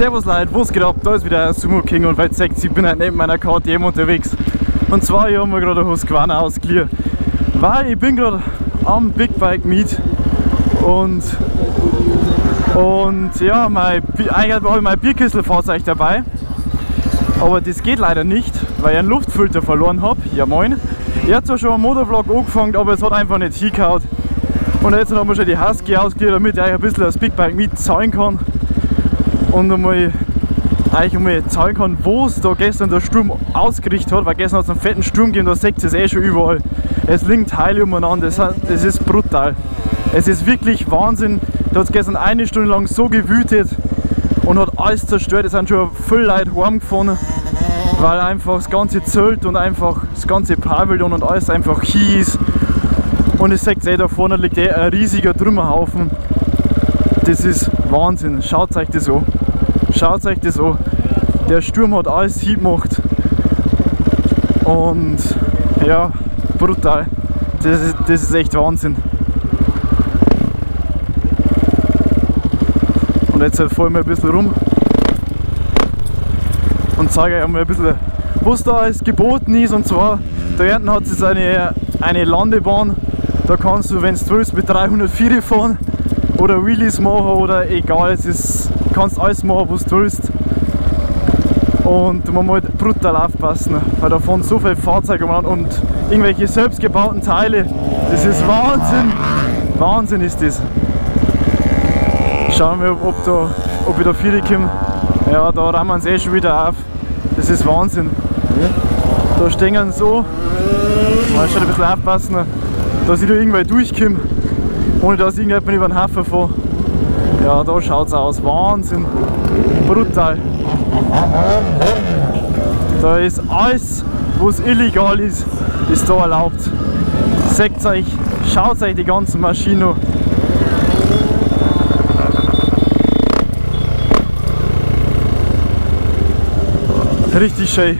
Servus Leute, was geht ab? Da ist wieder Sumo King und weil sagt, ich bin halt neben meiner KTM unterwegs. Und zwar, ich habe mir gerade ein Husqvarna ausgeliehen, weil ich bin gerade am Big Bike Meet und ja, eigentlich habe ich mein Bierkistelfahrzeug dabei, aber das geht leider nicht, weil ich einen Luftfilter verloren habe. Ja moin. Ich habe zwar schon einen Motovlog angefangen, aber es hat einfach nicht hingehauen. Und jetzt haben wir schon die Husky ausgeliehen, damit ich euch ein bisschen das Big Bike Meet zeigen kann. Und einmal zeigen kann, wo es da gestern der Sturm ausgerichtet hat, weil gestern hat es einen fetten Sturm gegeben, da seht ihr es eh schon überall. Es liegen Teile umeinander, das ist brutal. Es ist wirklich Wahnsinn, da hat es gestern eine Stunde lang so gewütet und hat alles zerstört. Es sind schon viele Leute heimgefahren, weil einfach das ganze Zelt und einfach das ganze Pavillon und alles einfach hier ist. Und ihr seht eh, da vorne liegt eh ein riesiger Trümmerhaufen. Das ist Wahnsinn, schaut euch das an. Schaut euch das an. Der Sturm hat alles hingemacht. Und ja, brutal. Das ist echt Wahnsinn. Und jetzt fahren wir ein bisschen rum und zeige euch einmal ein bisschen, was da alles geboten ist. Und zwar, da hinten hat es eine Landebahn. Da kannst du, wenn du willst, mit 304 fahren oder Wheelies machen oder egal, kannst alles machen, was du willst. Und man muss halt brutal aufpassen, weil da fahren so viele Fahrzeuge und irgendwelche selbstgebauten Teile. Das ist Wahnsinn! Wahnsinn ist das! Schauen wir, ob ich da 4 komme. Ja, da rammen sie eh schon wieder auf. Das ist Wahnsinn. Da stehen sie so. Man muss schon ein bisschen aufpassen, dass ich da irgendwann durchkomme, ohne dass irgendjemand über den Haufen fahre. Ja, da schaut es aus. Wahnsinn. Brutal. Da ist alles, was illegal ist da erlaubt. Seht euch, schaut euch die ganzen Maschinen an. Richtig schön.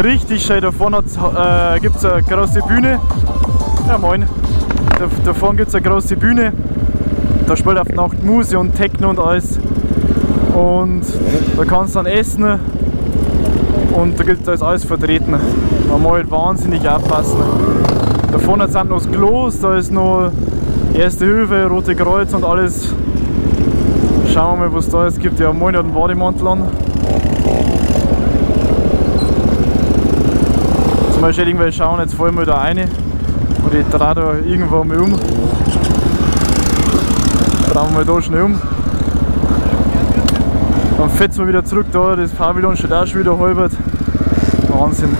Richtig schön. Da vorne gibt es eine große Bühne. Ja moin. Da vorne gibt es eine große Bühne. Da spielt auf Nacht Musik und Techno und alles. Und da kannst du dann essen. Und da ist alles vertreten. Man muss halt wahnsinnig aufpassen. Da vorne sind noch das Klos, da ist noch Erste Hilfe, Rote Kreuz und alles. Schauen wir mal, was da jetzt gibt. Ja, moin, hat einen Bademantel an. Zum Beispiel irgendwann schauen, jetzt fallen wir da rein. Und ich drehe da irgendwo mal um. Drehen wir da schnell um. Dann fetzen wir wieder zurück da, das Pavillon steht auch schon wieder halbert. Wahnsinn.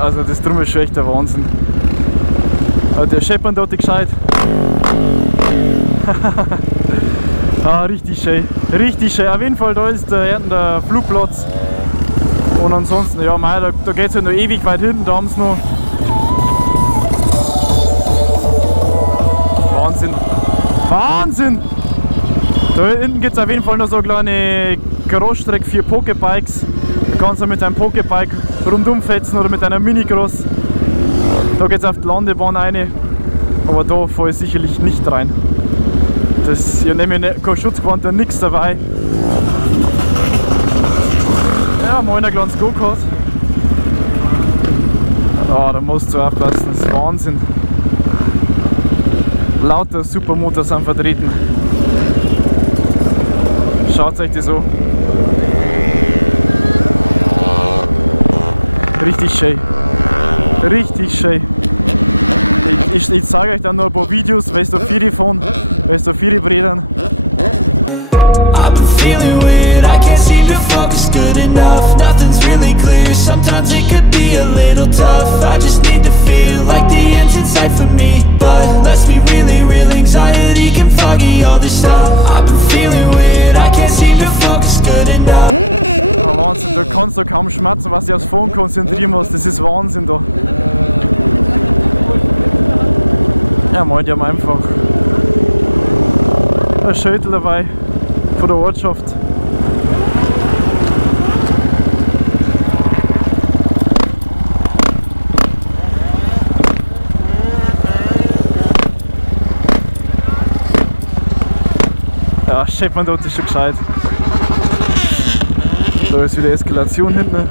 Also das drum ist schon echt der Wahnsinn. Aber der scheppern da gescheit. Ah, richtig schön. Richtig schön. Auf jeden Fall, da ist der Flugplatz. Und ansonsten, ja, da geht es halt noch ewig weit hinten, da haben sie noch. Wahnsinn! Wahnsinn! Da hinten gibt es auf jeden Fall noch so eine kleine Crossstrecke für Pokébikes. Da kannst du mit deinem Pokébike rundum fetzen oder mit einer Mini-Cross. Da geht es auf die Landebahn rein, aber da fahre ich sicherlich nicht rein. Ich nehme kein Schutzgewand und nichts dabei. Ja, moin, ein kleines Go-Kart. Ah, da musst du aufpassen, das ist Wahnsinn. Lauter Supermotor sind vertreten. Schaut euch das an. Richtig schön. Richtig schön. Ich zeige euch dann noch ein paar Videos, weil es da viele fahren, weil es da viele Brädern. I can't seem to focus good enough. Nothing's really clear. Sometimes it could be a little tough. I just need to feel like the end's in sight for me. But let's be really real, anxiety can foggy all this stuff. I've been feeling weird, I can't seem to focus good enough. Ja, Wahnsinn, da kannst du kaum schmerzen, was dich aufs Fahren konzentrieren musst. Das ist Wahnsinn da. Ja, moin, die haben einfach ein Schüttel dabei von der Ortschaft. Ah, shit, man, dort ist schon gescheit. Da ist wieder Eskalation hinten.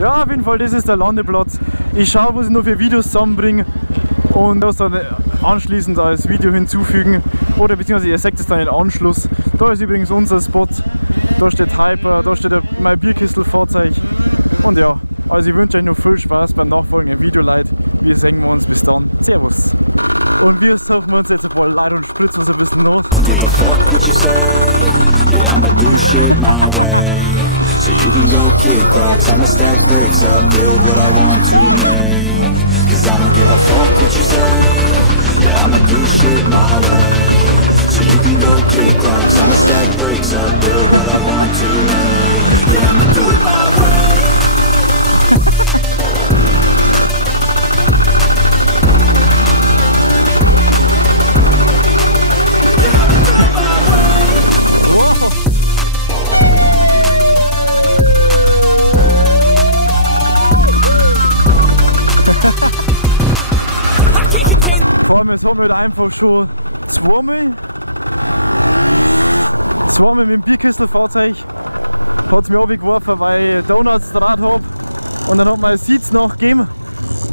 Ja, auf jeden Fall, das ist der Landeplatz. Ich schaue, was ich noch für Videos zusammenbringe und das dann anschließend als Video hinzufügen. Oder beziehungsweise ihr seht es dann im Anschluss. Da ist übrigens unser Spot. Da steht Hyper, da steht mein Bierkistelfahrzeug. Und ja, also ich wünsche euch noch viel Spaß beim nachfolgenden Video, Leute. Wir sehen uns bis dann. Servus. Und wir suchen uns jetzt ein paar Leute und spritzen uns ein bisschen los. Wow! Vor allem, jetzt haben wir halt einfach schon zweimal mit dem Bierkistelfahrzeug hat es mich runtergeworfen, weil ich Donuts Draht habe und dann hat man einen Sitz nachgegeben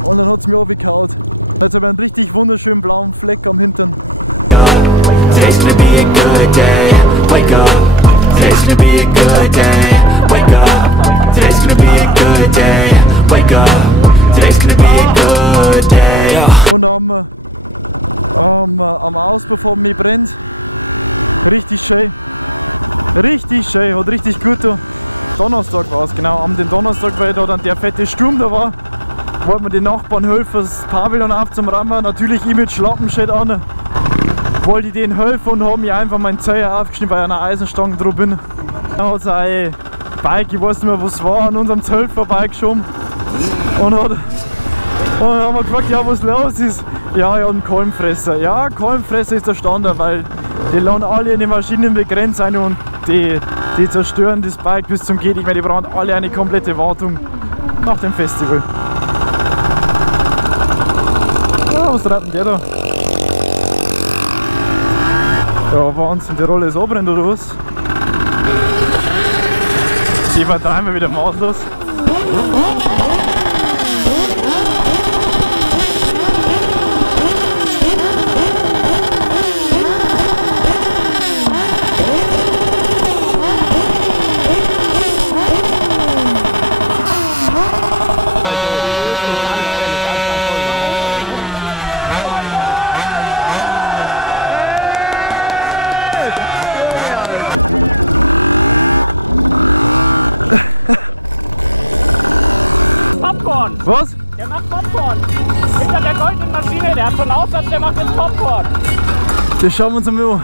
und dann hat es mich runtergehauen. Jetzt habe ich einen richtig wunderschönen blauen Fleck am Hintern. Today's gonna be a good day. Wake up. Today's gonna be a good day. Wake up. Today's gonna be a good day. Wake up. Today's gonna be a good day. Und am Auspuff haben mich brennt. Richtig schön. Richtig schön, hat richtig gut getan. Donnerstag war es, genau. Am den Donnerstag, weil da dann der fette Sturm da war, wollten wir den Nachbarn helfen, das Pavillon aufzurammen. Natürlich ich mit Schlappenschett an. Wollte ich denen helfen und haben mir einfach meinen Zähler aufgeschnitten, weil ich an einer Eisenstange dran bin. Dann hat es ein Bike, ich weiß nicht mehr was es war, an unserem Zelt vorbeigeschoben. Und dann haben wir gefragt, ja, was los ist. Ja, er hat einen Kolbenfresser. Ja, Kolbenfresser ist der Standard, weil die laden alle in die Maschinen begrenzt ein und die zerstören das Bike bis zum geht. Ich meine, die brauchen alle eine komplette Wartung nach dem Festival. Ja, was treibt denn der da? Ja, Wahnsinn, die Rolle ist abbrennt oder was? Die vertreiben wir wieder maßlos. Popcorn! Was? Der macht Popcorn! Hinter der goldenen Maschine, der hat so einen Aufsatz, der macht jetzt Popcorn! Das schauen wir uns mal an.